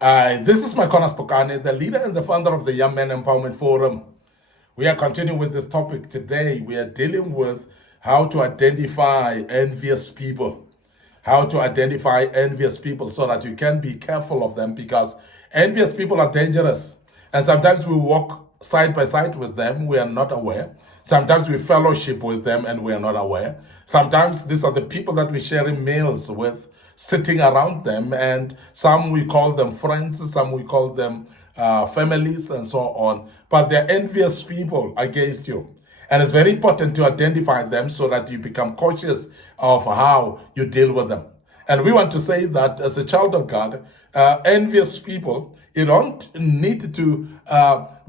This is MIcornus Phokane, the leader and the founder of the Young Men Empowerment Forum. We are continuing with this topic today. We are dealing with how to identify envious people. How to identify envious people so that you can be careful of them, because envious people are dangerous. And sometimes we walk side by side with them, we are not aware. Sometimes we fellowship with them and we are not aware. Sometimes these are the people that we share meals with, sitting around them, and some we call them friends, some we call them families, and so on. But they're envious people against you. And it's very important to identify them so that you become cautious of how you deal with them. And we want to say that as a child of God, envious people, you don't need to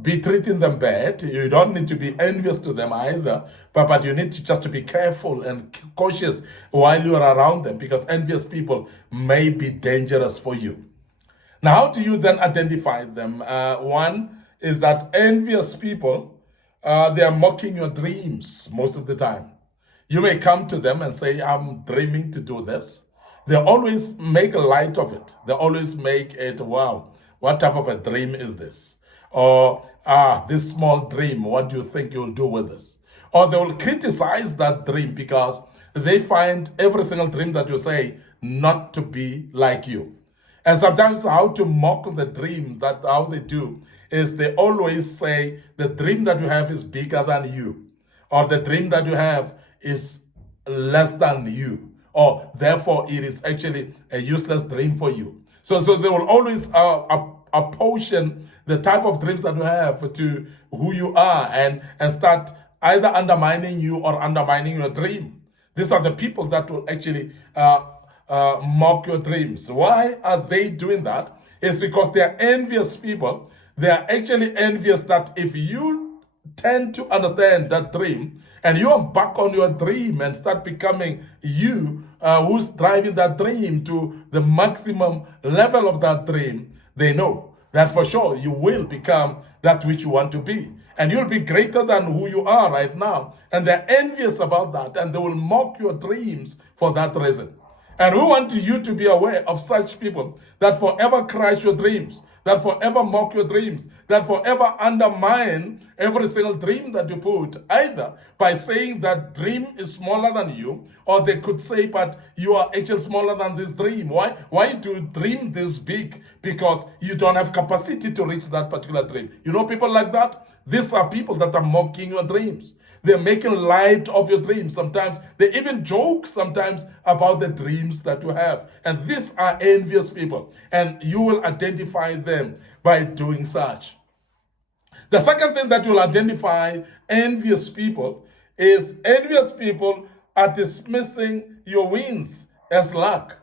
be treating them bad. You don't need to be envious to them either. But you need to just to be careful and cautious while you are around them, because envious people may be dangerous for you. Now, how do you then identify them? One is that envious people, they are mocking your dreams most of the time. You may come to them and say, I'm dreaming to do this. They always make light of it. They always make it, wow, what type of a dream is this? Or, this small dream, what do you think you'll do with this? Or they will criticize that dream because they find every single dream that you say not to be like you. And sometimes how to mock the dream, that how they do, is they always say the dream that you have is bigger than you, or the dream that you have is less than you, or therefore it is actually a useless dream for you. So they will always apportion the type of dreams that you have to who you are, and start either undermining you or undermining your dream. These are the people that will actually mock your dreams. Why are they doing that? It's because they are envious people. They are actually envious that if you tend to understand that dream and you embark on your dream and start becoming you who's driving that dream to the maximum level of that dream, they know that for sure you will become that which you want to be. And you'll be greater than who you are right now. And they're envious about that, and they will mock your dreams for that reason. And we want you to be aware of such people that forever crush your dreams, that forever mock your dreams, that forever undermine every single dream that you put, either by saying that dream is smaller than you, or they could say, but you are actually smaller than this dream. Why do you dream this big? Because you don't have capacity to reach that particular dream. You know people like that? These are people that are mocking your dreams. They're making light of your dreams. Sometimes they even joke sometimes about the dreams that you have. And these are envious people. And you will identify them by doing such. The second thing that will identify envious people is envious people are dismissing your wins as luck.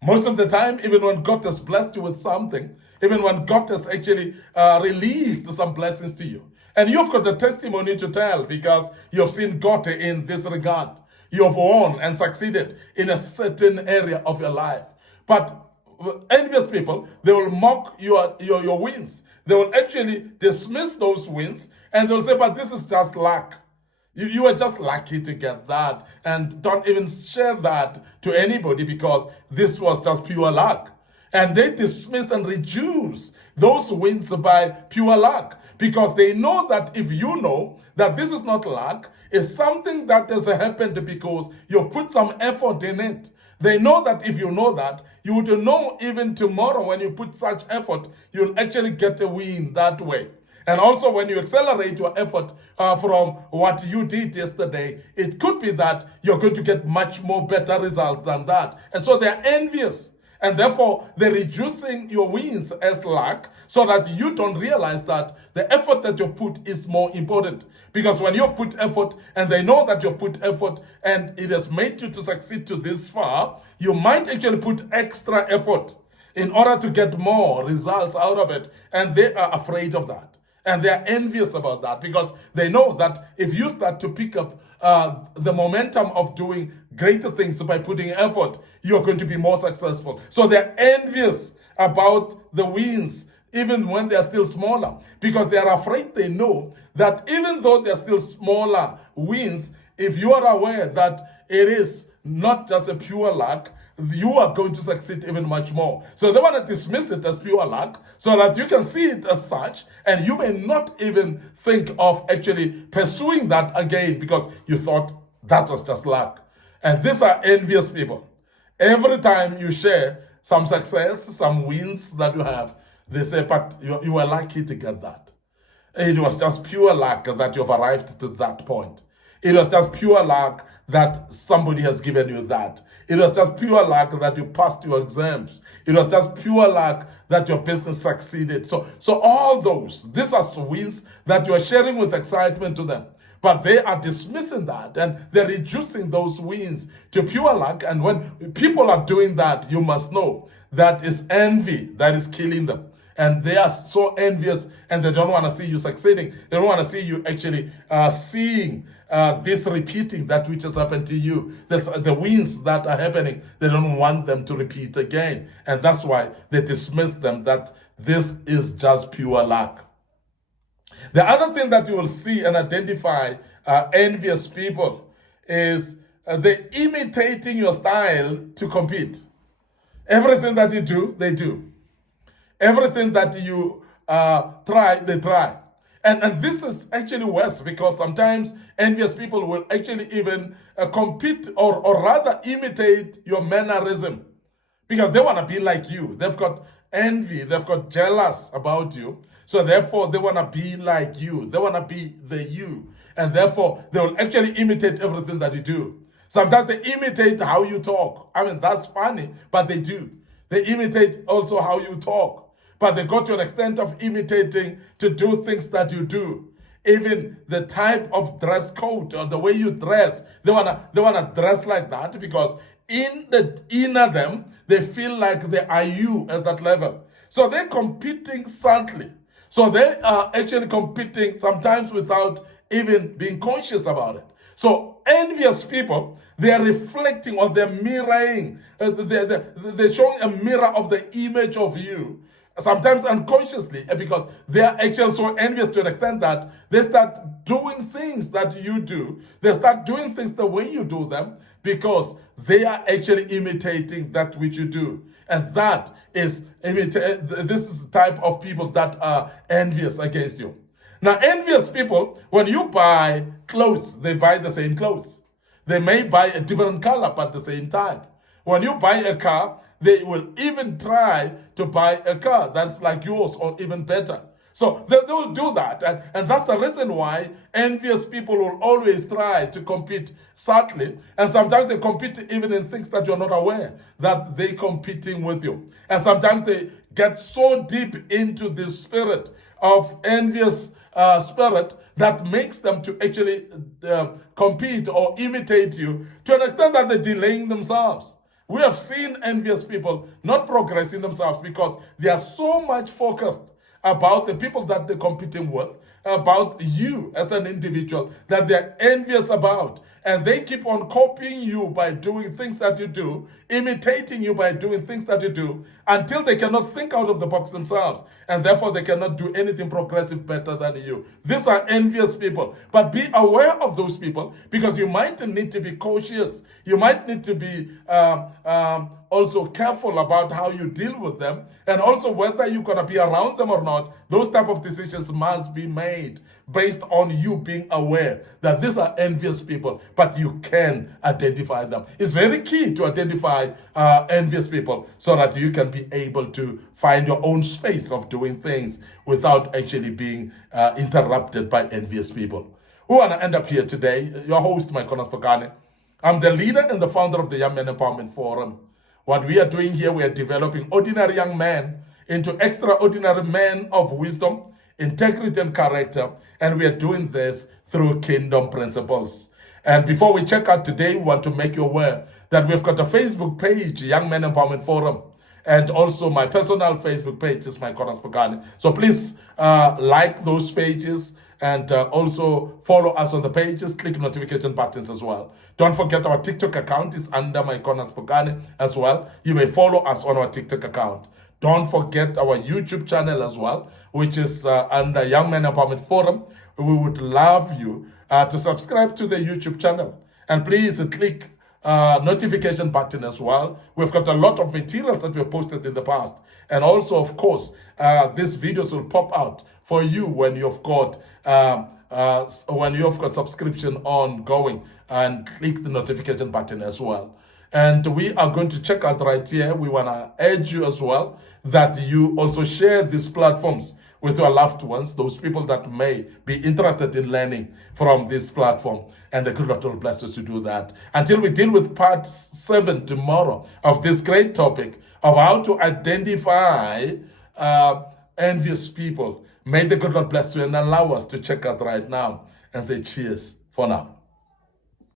Most of the time, even when God has blessed you with something, even when God has actually released some blessings to you, and you've got a testimony to tell because you've seen God in this regard. You've won and succeeded in a certain area of your life. But envious people, they will mock your wins. They will actually dismiss those wins, and they'll say, but this is just luck. You are just lucky to get that, and don't even share that to anybody because this was just pure luck. And they dismiss and reduce those wins by pure luck, because they know that if you know that this is not luck, it's something that has happened because you put some effort in it. They know that if you know that, you would know even tomorrow when you put such effort, you'll actually get a win that way. And also when you accelerate your effort from what you did yesterday, it could be that you're going to get much more better results than that. And so they're envious. And therefore, they're reducing your wins as luck so that you don't realize that the effort that you put is more important. Because when you put effort and they know that you put effort and it has made you to succeed to this far, you might actually put extra effort in order to get more results out of it. And they are afraid of that. And they're envious about that because they know that if you start to pick up the momentum of doing greater things by putting effort, you're going to be more successful. So they're envious about the wins, even when they're still smaller, because they're afraid. They know that even though they're still smaller wins, if you are aware that it is not just a pure luck, you are going to succeed even much more. So they want to dismiss it as pure luck so that you can see it as such, and you may not even think of actually pursuing that again because you thought that was just luck. And these are envious people. Every time you share some success, some wins that you have, they say, but you were lucky to get that. It was just pure luck that you've arrived to that point. It was just pure luck that somebody has given you that. It was just pure luck that you passed your exams. It was just pure luck that your business succeeded. So all these are wins that you are sharing with excitement to them. But they are dismissing that and they're reducing those wins to pure luck. And when people are doing that, you must know that is envy that is killing them. And they are so envious and they don't want to see you succeeding. They don't want to see you actually seeing this repeating, that which has happened to you. The wins that are happening, they don't want them to repeat again. And that's why they dismiss them, that this is just pure luck. The other thing that you will see and identify envious people is they're imitating your style to compete. Everything that you do, they do. Everything that you try, they try. And this is actually worse because sometimes envious people will actually even compete or rather imitate your mannerism because they want to be like you. They've got envy, they've got jealous about you. So therefore, they want to be like you. They want to be the you. And therefore, they will actually imitate everything that you do. Sometimes they imitate how you talk. I mean, that's funny, but they do. They imitate also how you talk. But they go to an extent of imitating to do things that you do. Even the type of dress code or the way you dress, they wanna dress like that because in the inner them, they feel like they are you at that level. So they're competing subtly. So they are actually competing sometimes without even being conscious about it. So envious people, they are reflecting or they're mirroring, they're showing a mirror of the image of you. Sometimes unconsciously, because they are actually so envious to an extent that they start doing things that you do. They start doing things the way you do them because they are actually imitating that which you do. And that is, this is the type of people that are envious against you. Now, envious people, when you buy clothes, they buy the same clothes. They may buy a different color, but the same type. When you buy a car, they will even try to buy a car that's like yours or even better. So they will do that. And that's the reason why envious people will always try to compete subtly. And sometimes they compete even in things that you're not aware that they're competing with you. And sometimes they get so deep into this spirit of envious spirit that makes them to actually compete or imitate you to an extent that they're delaying themselves. We have seen envious people not progressing themselves because they are so much focused about the people that they're competing with, about you as an individual, that they're envious about. And they keep on copying you by doing things that you do, imitating you by doing things that you do, until they cannot think out of the box themselves. And therefore, they cannot do anything progressive better than you. These are envious people. But be aware of those people because you might need to be cautious. You might need to be also careful about how you deal with them, and also whether you're going to be around them or not. Those type of decisions must be made based on you being aware that these are envious people, but you can identify them. It's very key to identify envious people so that you can be able to find your own space of doing things without actually being interrupted by envious people. Who want to end up here today? Your host, MIcornus Phokane. I'm the leader and the founder of the Young Men Empowerment Forum. What we are doing here, we are developing ordinary young men into extraordinary men of wisdom, integrity, and character. And we are doing this through kingdom principles. And before we check out today, we want to make you aware that we've got a Facebook page, Young Men Empowerment Forum. And also my personal Facebook page is MIcornus Phokane. So please like those pages and also follow us on the pages, click notification buttons as well. Don't forget our TikTok account is under MIcornus Phokane as well. You may follow us on our TikTok account. Don't forget our YouTube channel as well, which is under Young Men Empowerment Forum. We would love you to subscribe to the YouTube channel. And please click notification button as well. We've got a lot of materials that we've posted in the past. And also, of course, these videos will pop out for you when you've got subscription ongoing, and click the notification button as well. And we are going to check out right here. We want to urge you as well that you also share these platforms with your loved ones, those people that may be interested in learning from this platform. And the good Lord will bless us to do that. Until we deal with part 7 tomorrow of this great topic of how to identify envious people. May the good Lord bless you and allow us to check out right now and say cheers for now.